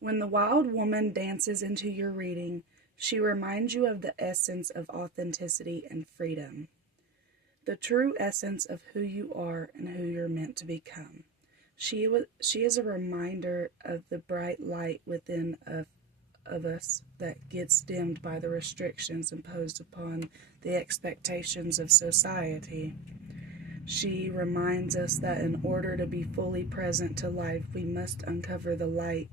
When the wild woman dances into your reading, she reminds you of the essence of authenticity and freedom, the true essence of who you are and who you're meant to become. She is a reminder of the bright light within of us that gets dimmed by the restrictions imposed upon the expectations of society. She reminds us that in order to be fully present to life, we must uncover the light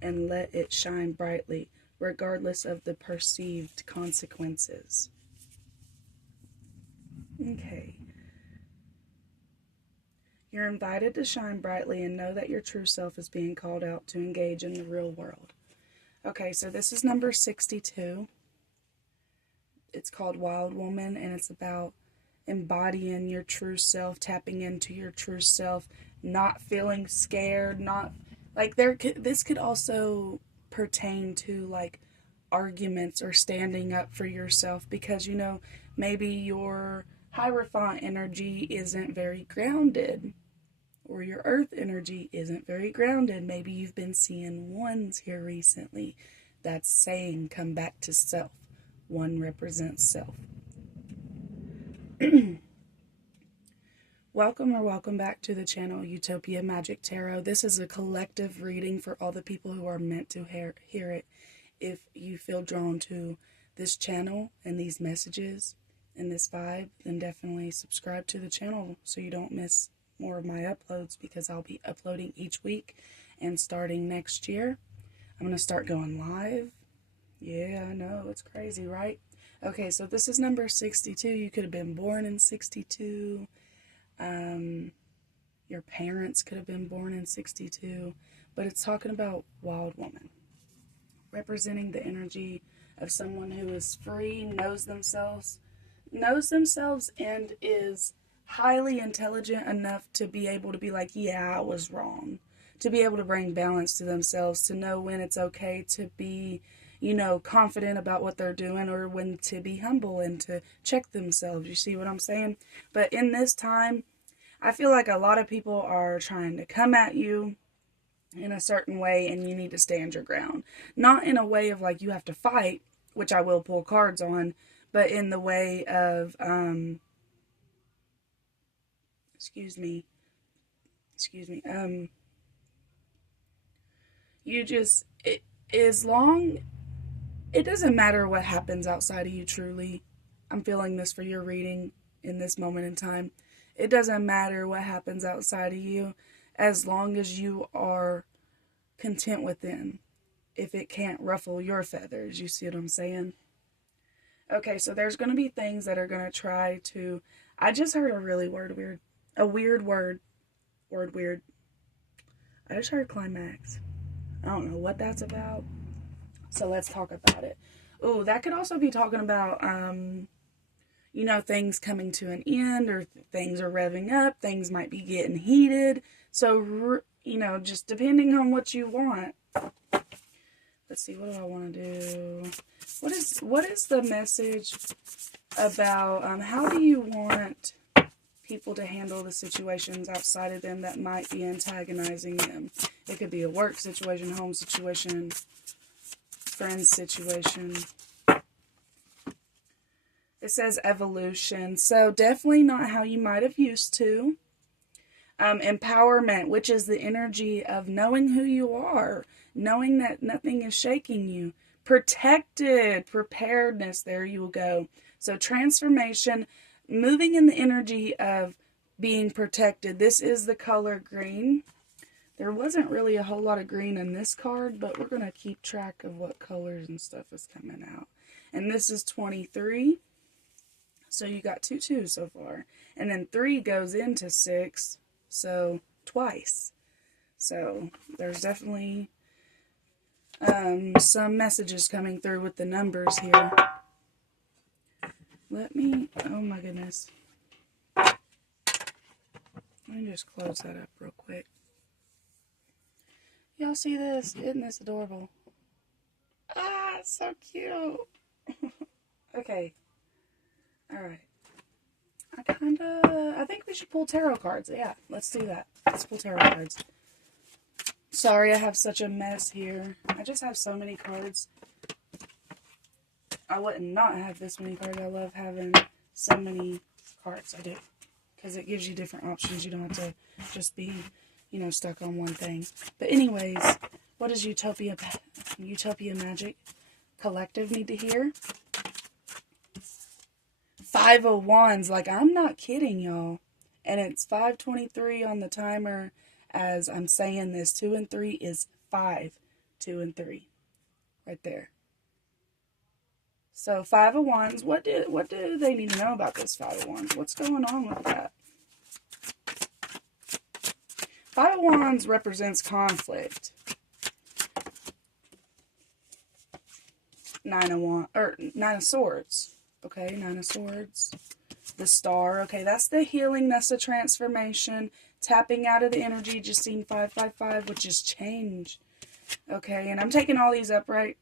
and let it shine brightly, regardless of the perceived consequences. Okay. You're invited to shine brightly and know that your true self is being called out to engage in the real world. Okay, so this is number 62. It's called Wild Woman, and it's about embodying your true self, tapping into your true self, not feeling scared, not like this could also pertain to like arguments or standing up for yourself, because maybe your Hierophant energy isn't very grounded, or your earth energy isn't very grounded. Maybe you've been seeing ones here recently that's saying come back to self. One represents self. Welcome back to the channel Utopia Magic Tarot. This is a collective reading for all the people who are meant to hear it. If you feel drawn to this channel and these messages and this vibe, then definitely subscribe to the channel so you don't miss more of my uploads, because I'll be uploading each week, and starting next year I'm going to start going live. Yeah, I know, it's crazy, right? Okay, so this is number 62. You could have been born in 62. Your parents could have been born in 62, but it's talking about wild woman, representing the energy of someone who is free, knows themselves, and is highly intelligent enough to be able to be like, yeah, I was wrong. To be able to bring balance to themselves, to know when it's okay to be, confident about what they're doing, or when to be humble and to check themselves. You see what I'm saying? But in this time, I feel like a lot of people are trying to come at you in a certain way, and you need to stand your ground. Not in a way of like you have to fight, which I will pull cards on, but in the way of, you just, as long, it doesn't matter what happens outside of you, truly. I'm feeling this for your reading in this moment in time. It doesn't matter what happens outside of you, as long as you are content within, if it can't ruffle your feathers. You see what I'm saying? Okay, so there's going to be things that are going to try to, I just heard a weird word. I just heard climax. I don't know what that's about, so let's talk about it. Oh, that could also be talking about, things coming to an end, or things are revving up, things might be getting heated. So, just depending on what you want. Let's see, what do I want to do? What is the message about, how do you want people to handle the situations outside of them that might be antagonizing them? It could be a work situation, home situation, friend situation. It says evolution, so definitely not how you might have used to. Empowerment, which is the energy of knowing who you are, knowing that nothing is shaking you. Protected, preparedness, there you will go. So transformation, moving in the energy of being protected. This is the color green. There wasn't really a whole lot of green in this card, but we're going to keep track of what colors and stuff is coming out. And this is 23. So you got 2 2s so far. And then 3 goes into 6, so twice. So there's definitely some messages coming through with the numbers here. Oh my goodness. Let me just close that up real quick. Y'all see this? Isn't this adorable? Ah, it's so cute. Okay. Alright. I think we should pull tarot cards. Yeah, let's do that. Let's pull tarot cards. Sorry, I have such a mess here. I just have so many cards. I wouldn't not have this many cards. I love having so many cards. I do. Because it gives you different options. You don't have to just be, stuck on one thing. But anyways, what does Utopia Magic Collective need to hear? 5 of Wands. Like, I'm not kidding, y'all. And it's 5:23 on the timer as I'm saying this. 2 and 3 is 5. 2 and 3. Right there. So 5 of Wands. What do they need to know about this 5 of Wands? What's going on with that? 5 of Wands represents conflict. 9 of Swords. Okay, 9 of Swords. The Star. Okay, that's the healing. That's the transformation. Tapping out of the energy. Just seen 555, which is change. Okay, and I'm taking all these upright.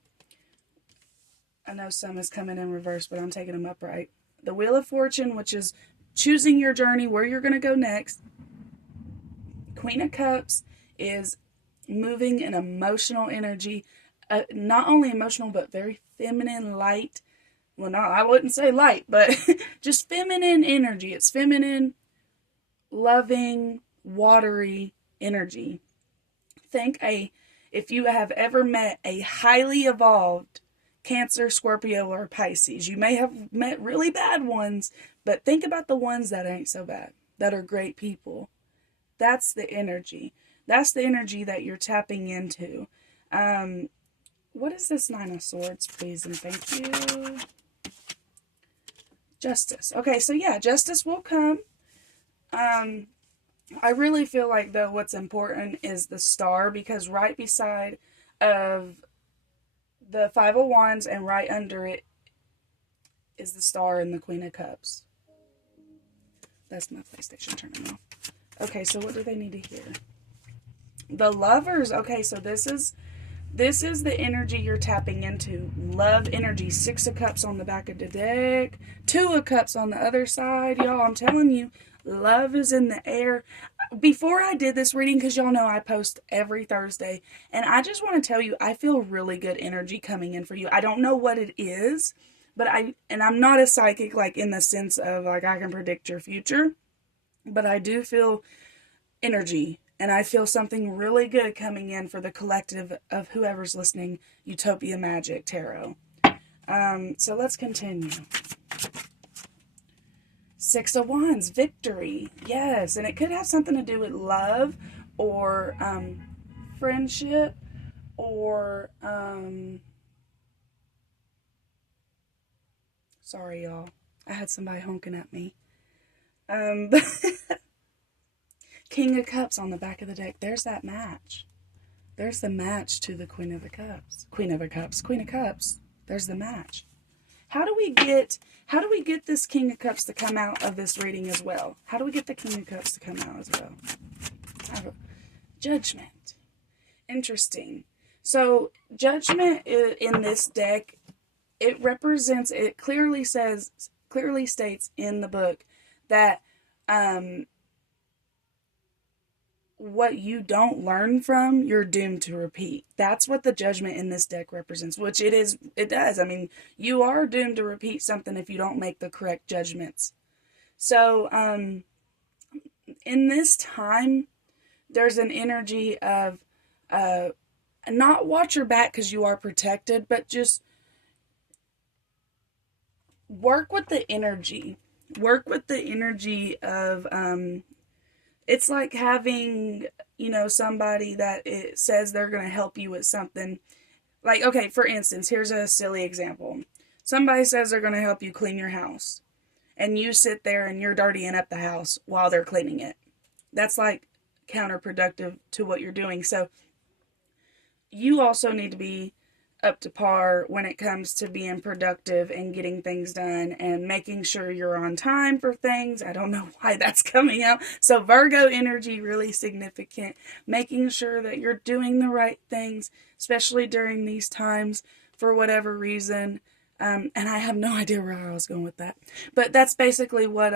I know some is coming in reverse, but I'm taking them upright. The Wheel of Fortune, which is choosing your journey, where you're going to go next. Queen of Cups is moving in emotional energy. Not only emotional, but very feminine, light. Well, no, I wouldn't say light, but just feminine energy. It's feminine, loving, watery energy. If you have ever met a highly evolved Cancer, Scorpio, or Pisces, you may have met really bad ones, but think about the ones that ain't so bad, that are great people. That's the energy. That's the energy that you're tapping into. What is this 9 of Swords, please, and thank you. Justice. Okay, so yeah, justice will come. I really feel like, though, what's important is the Star, because right beside of the 5 of Wands and right under it is the Star and the Queen of Cups. That's my PlayStation turning off. Okay, so what do they need to hear? The Lovers. Okay, so this is the energy you're tapping into. Love energy. 6 of Cups on the back of the deck. 2 of Cups on the other side. Y'all, I'm telling you, love is in the air. Before I did this reading, because y'all know I post every Thursday, and I just want to tell you, I feel really good energy coming in for you. I don't know what it is, but I'm not a psychic, like in the sense of like I can predict your future, but I do feel energy. And I feel something really good coming in for the collective of whoever's listening, Utopia Magic Tarot. So let's continue. 6 of Wands, victory. Yes, and it could have something to do with love or friendship or... sorry, y'all. I had somebody honking at me. King of Cups on the back of the deck. There's that match. There's the match to the Queen of the Cups. Queen of Cups. There's the match. How do we get this King of Cups to come out of this reading as well? How do we get the King of Cups to come out as well? Judgment. Interesting. So Judgment in this deck, it clearly states in the book that what you don't learn from, you're doomed to repeat. That's what the Judgment in this deck represents, which it does. I mean, you are doomed to repeat something if you don't make the correct judgments. So, in this time, there's an energy of, not watch your back because you are protected, but just work with the energy. Work with the energy of, it's like having, somebody that it says they're going to help you with something. Like, okay, for instance, here's a silly example. Somebody says they're going to help you clean your house. And you sit there and you're dirtying up the house while they're cleaning it. That's like counterproductive to what you're doing. So you also need to be up to par when it comes to being productive and getting things done and making sure you're on time for things. I don't know why that's coming out. So Virgo energy, really significant. Making sure that you're doing the right things, especially during these times for whatever reason. And I have no idea where I was going with that. But that's basically what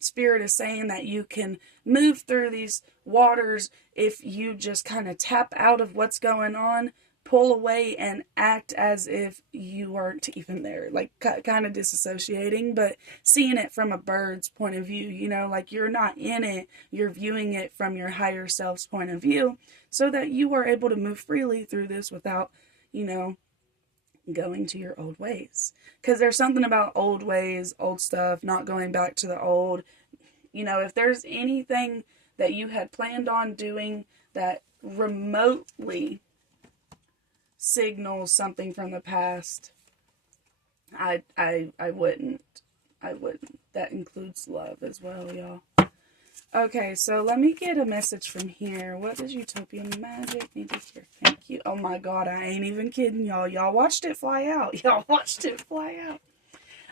Spirit is saying, that you can move through these waters if you just kind of tap out of what's going on, pull away, and act as if you weren't even there, like kind of disassociating, but seeing it from a bird's point of view, you know, like you're not in it, you're viewing it from your higher self's point of view, so that you are able to move freely through this without, you know, going to your old ways. Because there's something about old ways, old stuff, not going back to the old. You know, if there's anything that you had planned on doing that remotely signals something from the past, I wouldn't. I wouldn't. That includes love as well, y'all. Okay, so let me get a message from here. What does Utopian Magic need to hear? Thank you. Oh my God, I ain't even kidding, y'all. Y'all watched it fly out. Y'all watched it fly out.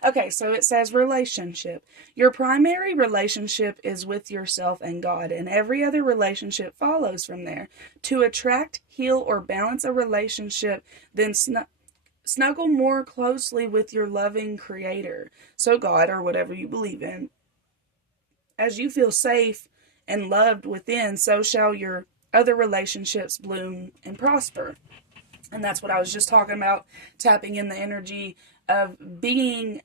Okay, so it says relationship. Your primary relationship is with yourself and God, and every other relationship follows from there. To attract, heal, or balance a relationship, then snuggle more closely with your loving Creator, so God, or whatever you believe in. As you feel safe and loved within, so shall your other relationships bloom and prosper. And that's what I was just talking about, tapping in the energy of being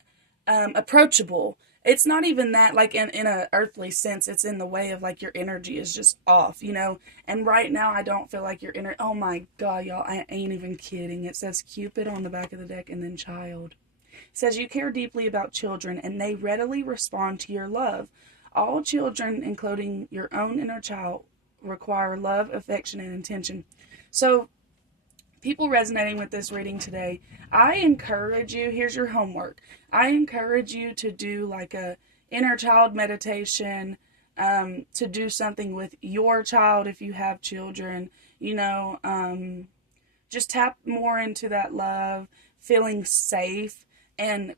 approachable. It's not even that, like, in a earthly sense, it's in the way of, like, your energy is just off, you know. And right now, I don't feel like your energy, oh my God, y'all, I ain't even kidding. It says Cupid on the back of the deck and then child. It says you care deeply about children and they readily respond to your love. All children, including your own inner child, require love, affection, and attention. So, people resonating with this reading today, I encourage you, here's your homework. I encourage you to do like a inner child meditation, to do something with your child if you have children, you know, just tap more into that love, feeling safe, and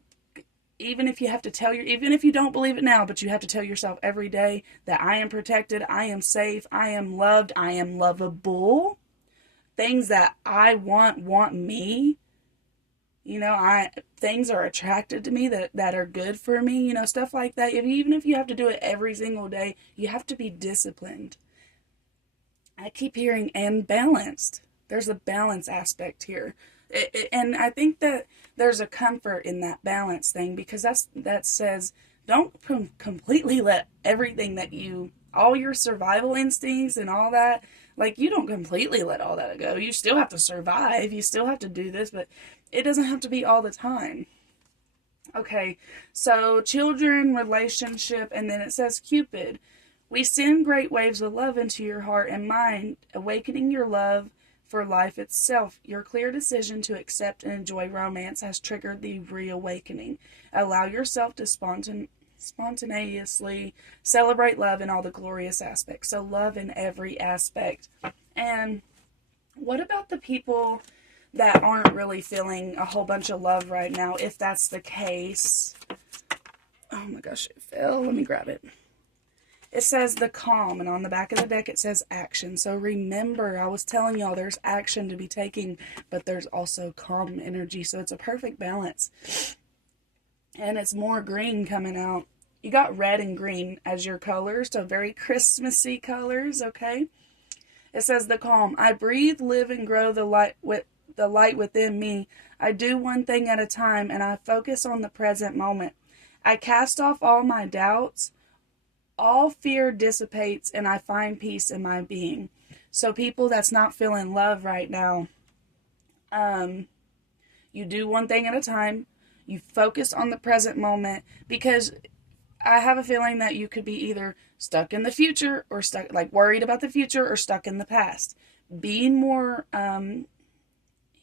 even if you have to even if you don't believe it now, but you have to tell yourself every day that I am protected, I am safe, I am loved, I am lovable. Things that I want me. You know, things are attracted to me that are good for me, you know, stuff like that. Even if you have to do it every single day, you have to be disciplined. I keep hearing and balanced. There's a balance aspect here. And I think that there's a comfort in that balance thing, because that says don't completely let everything that all your survival instincts and all that, like, you don't completely let all that go. You still have to survive. You still have to do this, but it doesn't have to be all the time. Okay, so children, relationship, and then it says Cupid. We send great waves of love into your heart and mind, awakening your love for life itself. Your clear decision to accept and enjoy romance has triggered the reawakening. Allow yourself to spontaneously celebrate love in all the glorious aspects. So love in every aspect. And what about the people that aren't really feeling a whole bunch of love right now? If that's the case, oh my gosh, it fell. Let me grab it. It says the calm, and on the back of the deck it says action. So remember, I was telling y'all there's action to be taken, but there's also calm energy. So it's a perfect balance. And it's more green coming out. You got red and green as your colors, so very Christmassy colors, okay? It says the calm. I breathe, live, and grow the light within me. I do one thing at a time, and I focus on the present moment. I cast off all my doubts. All fear dissipates, and I find peace in my being. So people that's not feeling love right now, you do one thing at a time. You focus on the present moment, because I have a feeling that you could be either stuck in the future or stuck, like, worried about the future, or stuck in the past. Be more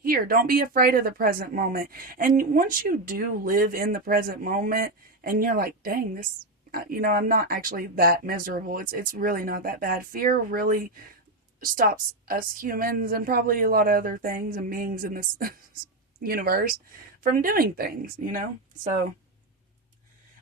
here. Don't be afraid of the present moment. And once you do live in the present moment and you're like, dang, this, you know, I'm not actually that miserable. It's really not that bad. Fear really stops us humans, and probably a lot of other things and beings in this universe, from doing things, you know? So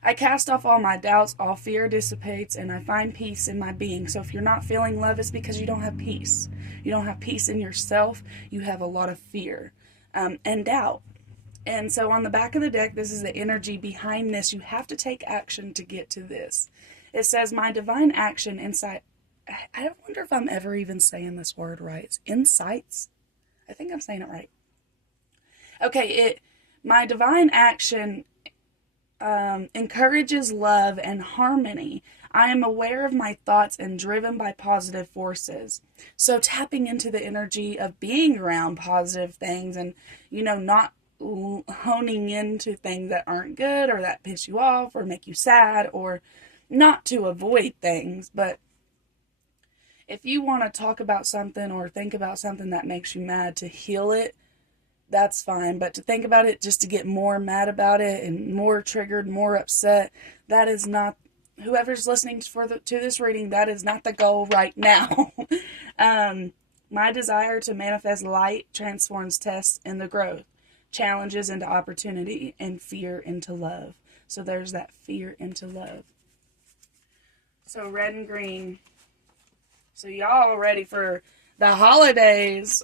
I cast off all my doubts, all fear dissipates, and I find peace in my being. So if you're not feeling love, it's because you don't have peace. You don't have peace in yourself. You have a lot of fear and doubt. And so on the back of the deck, this is the energy behind this. You have to take action to get to this. It says, my divine action inside I don't wonder if I'm ever even saying this word right. It's insights. I think I'm saying it right. Okay, my divine action encourages love and harmony. I am aware of my thoughts and driven by positive forces. So tapping into the energy of being around positive things and, not honing into things that aren't good or that piss you off or make you sad, or not to avoid things, but if you want to talk about something or think about something that makes you mad, to heal it, that's fine. But to think about it just to get more mad about it and more triggered, more upset, that is not, whoever's listening to this reading, that is not the goal right now. My desire to manifest light transforms tests into growth, challenges into opportunity, and fear into love. So there's that fear into love. So red and green. So y'all ready for the holidays,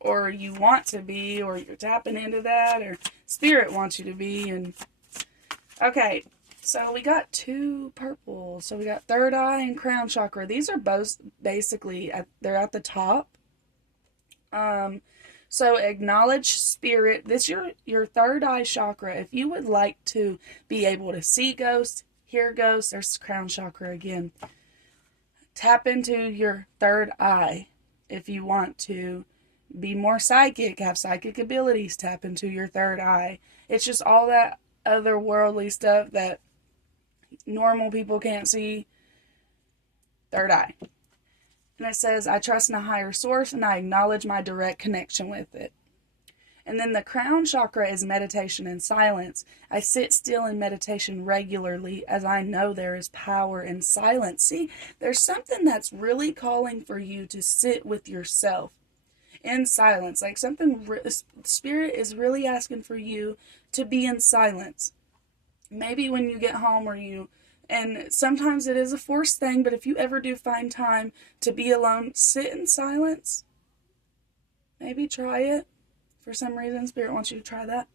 or you want to be, or you're tapping into that, or Spirit wants you to be. And okay, so we got 2 purple. So we got third eye and crown chakra. These are both basically they're at the top. So acknowledge Spirit. This your third eye chakra. If you would like to be able to see ghosts, hear ghosts, there's crown chakra again. Tap into your third eye. If you want to be more psychic, have psychic abilities, tap into your third eye. It's just all that otherworldly stuff that normal people can't see. Third eye. And it says, I trust in a higher source and I acknowledge my direct connection with it. And then the crown chakra is meditation and silence. I sit still in meditation regularly as I know there is power in silence. See, there's something that's really calling for you to sit with yourself in silence. Like Spirit is really asking for you to be in silence. Maybe when you get home and sometimes it is a forced thing, but if you ever do find time to be alone, sit in silence. Maybe try it. For some reason, Spirit wants you to try that.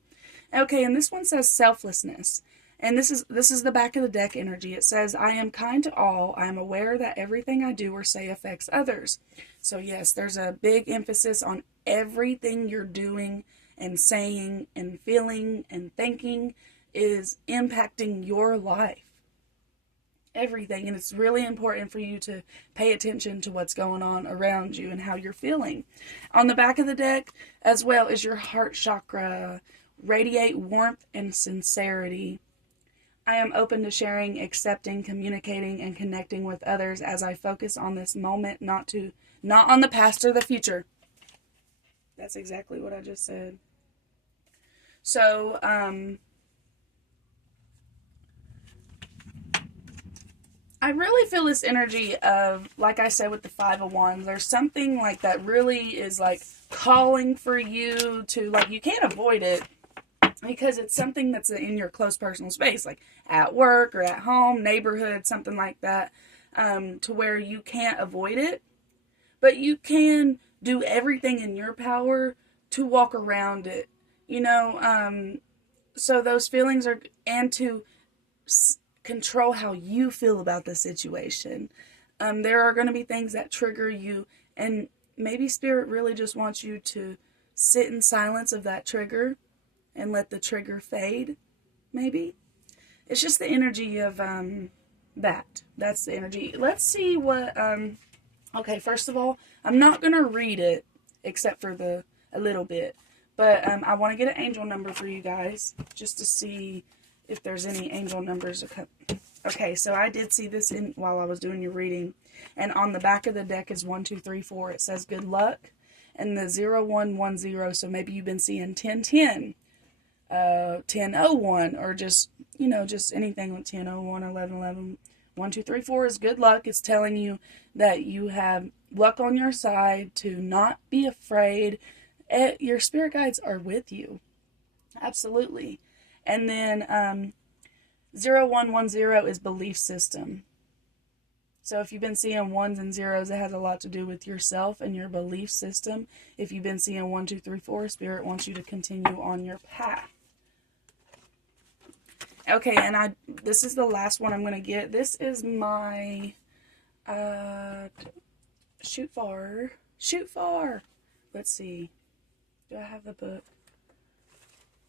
Okay, and this one says selflessness. And this is the back of the deck energy. It says, I am kind to all. I am aware that everything I do or say affects others. So yes, there's a big emphasis on everything you're doing and saying and feeling and thinking is impacting your life. Everything. And it's really important for you to pay attention to what's going on around you and how you're feeling. On the back of the deck, as well, is your heart chakra. Radiate warmth and sincerity. I am open to sharing, accepting, communicating, and connecting with others as I focus on this moment, not on the past or the future. That's exactly what I just said. So, I really feel this energy of, like I said with the 5 of Wands, there's something like that really is like calling for you to, like, you can't avoid it because it's something that's in your close personal space, like at work or at home, neighborhood, something like that, to where you can't avoid it, but you can do everything in your power to walk around it, so those feelings are, and to control how you feel about the situation. There are going to be things that trigger you, and maybe Spirit really just wants you to sit in silence of that trigger and let the trigger fade. Maybe it's just the energy of that's the energy. Let's see what okay, first of all, I'm not going to read it except for a little bit, but I want to get an angel number for you guys just to see if there's any angel numbers. Okay, so I did see this while I was doing your reading, and on the back of the deck is 1, 2, 3, 4. It says good luck, and the 0110. So maybe you've been seeing 1010, 1001, or just anything with 1001, 1111. 1, 2, 3, 4 is good luck. It's telling you that you have luck on your side, to not be afraid. Your spirit guides are with you. Absolutely. And then 0110 is belief system. So if you've been seeing 1s and 0s, it has a lot to do with yourself and your belief system. If you've been seeing 1, 2, 3, 4, Spirit wants you to continue on your path. Okay, and this is the last one I'm going to get. This is my Shoot far. Shoot far. Let's see. Do I have the book?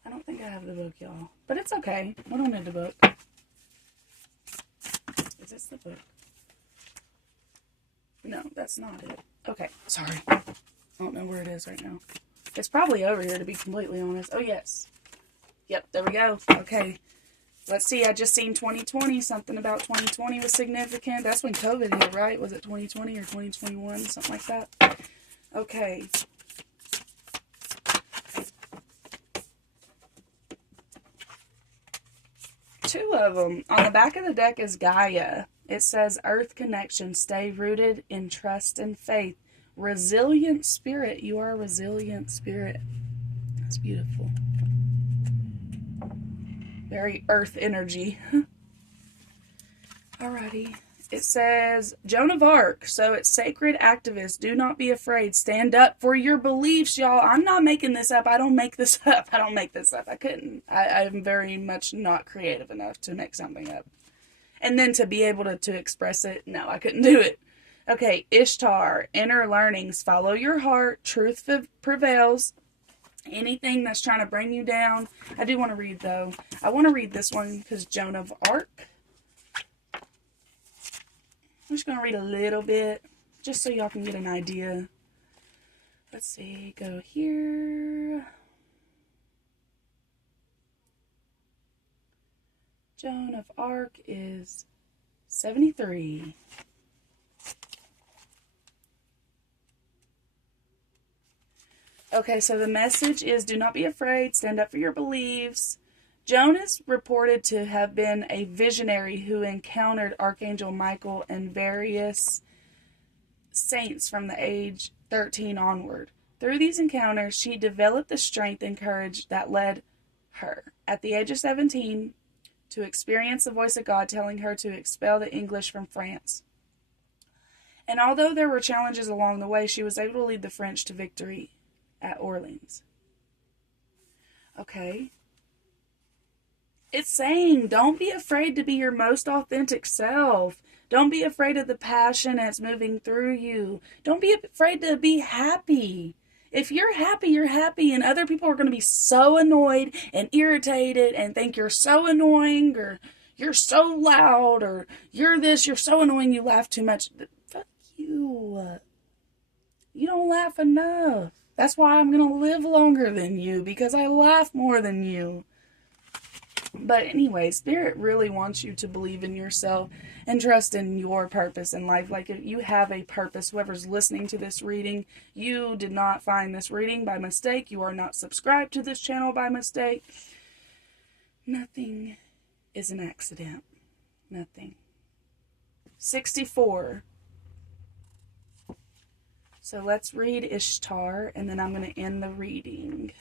I don't think I have the book, y'all. But it's okay. We don't need the book. Is this the book? No, that's not it. Okay, sorry. I don't know where it is right now. It's probably over here, to be completely honest. Oh, yes. Yep, there we go. Okay. Let's see. I just seen 2020. Something about 2020 was significant. That's when COVID hit, right? Was it 2020 or 2021? Something like that. Okay. Two of them. On the back of the deck is Gaia. It says, Earth connection. Stay rooted in trust and faith. Resilient spirit. You are a resilient spirit. That's beautiful. Very earth energy. Alrighty. It says, Joan of Arc. So it's sacred activists. Do not be afraid. Stand up for your beliefs, y'all. I'm not making this up. I don't make this up. I don't make this up. I couldn't. I'm very much not creative enough to make something up. And then to be able to express it, no, I couldn't do it. Okay, Ishtar. Inner learnings. Follow your heart. Truth prevails. Anything that's trying to bring you down. I do want to read, though. I want to read this one because Joan of Arc. I'm just going to read a little bit, just so y'all can get an idea. Let's see, go here. Joan of Arc is 73. Okay, so the message is, do not be afraid, stand up for your beliefs. Joan is reported to have been a visionary who encountered Archangel Michael and various saints from the age 13 onward. Through these encounters, she developed the strength and courage that led her, at the age of 17, to experience the voice of God telling her to expel the English from France. And although there were challenges along the way, she was able to lead the French to victory at Orleans. Okay. It's saying, don't be afraid to be your most authentic self. Don't be afraid of the passion that's moving through you. Don't be afraid to be happy. If you're happy, and other people are going to be so annoyed and irritated and think you're so annoying, or you're so loud, or you're this, you're so annoying, you laugh too much. Fuck you. You don't laugh enough. That's why I'm going to live longer than you, because I laugh more than you. But anyway, Spirit really wants you to believe in yourself and trust in your purpose in life. Like, if you have a purpose, whoever's listening to this reading, you did not find this reading by mistake. You are not subscribed to this channel by mistake. Nothing is an accident. Nothing. 64. So let's read Ishtar, and then I'm going to end the reading.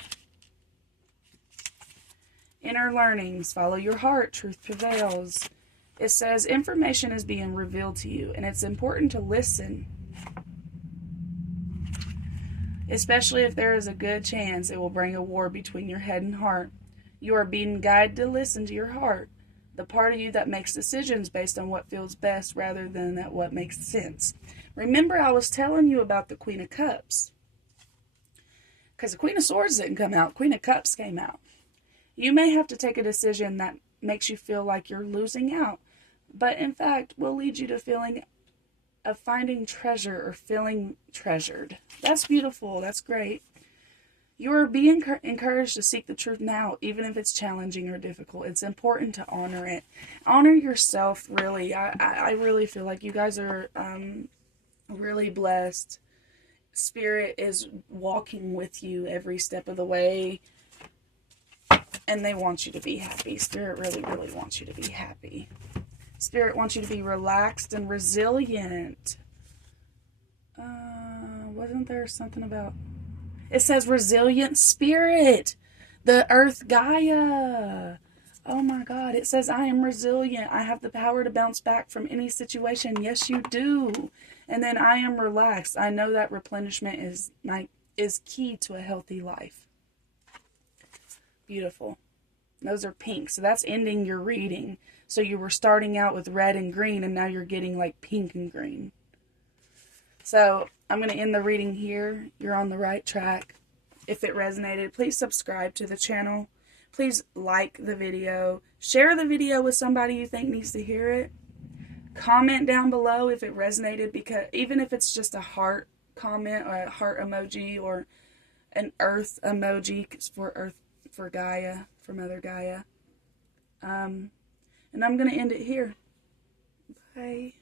Inner learnings, follow your heart, truth prevails. It says, information is being revealed to you, and it's important to listen. Especially if there is a good chance it will bring a war between your head and heart. You are being guided to listen to your heart, the part of you that makes decisions based on what feels best rather than at what makes sense. Remember, I was telling you about the Queen of Cups. Because the Queen of Swords didn't come out. Queen of Cups came out. You may have to take a decision that makes you feel like you're losing out, but in fact will lead you to feeling of finding treasure or feeling treasured. That's beautiful. That's great. You are being encouraged to seek the truth now, even if it's challenging or difficult. It's important to honor it. Honor yourself, really. I really feel like you guys are really blessed. Spirit is walking with you every step of the way. And they want you to be happy. Spirit really, really wants you to be happy. Spirit wants you to be relaxed and resilient. Wasn't there something about... It says resilient spirit. The earth Gaia. Oh my God. It says, I am resilient. I have the power to bounce back from any situation. Yes, you do. And then I am relaxed. I know that replenishment is key to a healthy life. Beautiful. Those are pink. So that's ending your reading. So you were starting out with red and green, and now you're getting like pink and green. So I'm going to end the reading here. You're on the right track. If it resonated, please subscribe to the channel. Please like the video. Share the video with somebody you think needs to hear it. Comment down below if it resonated, because even if it's just a heart comment or a heart emoji or an earth emoji for earth, for Gaia, for Mother Gaia. And I'm going to end it here. Bye.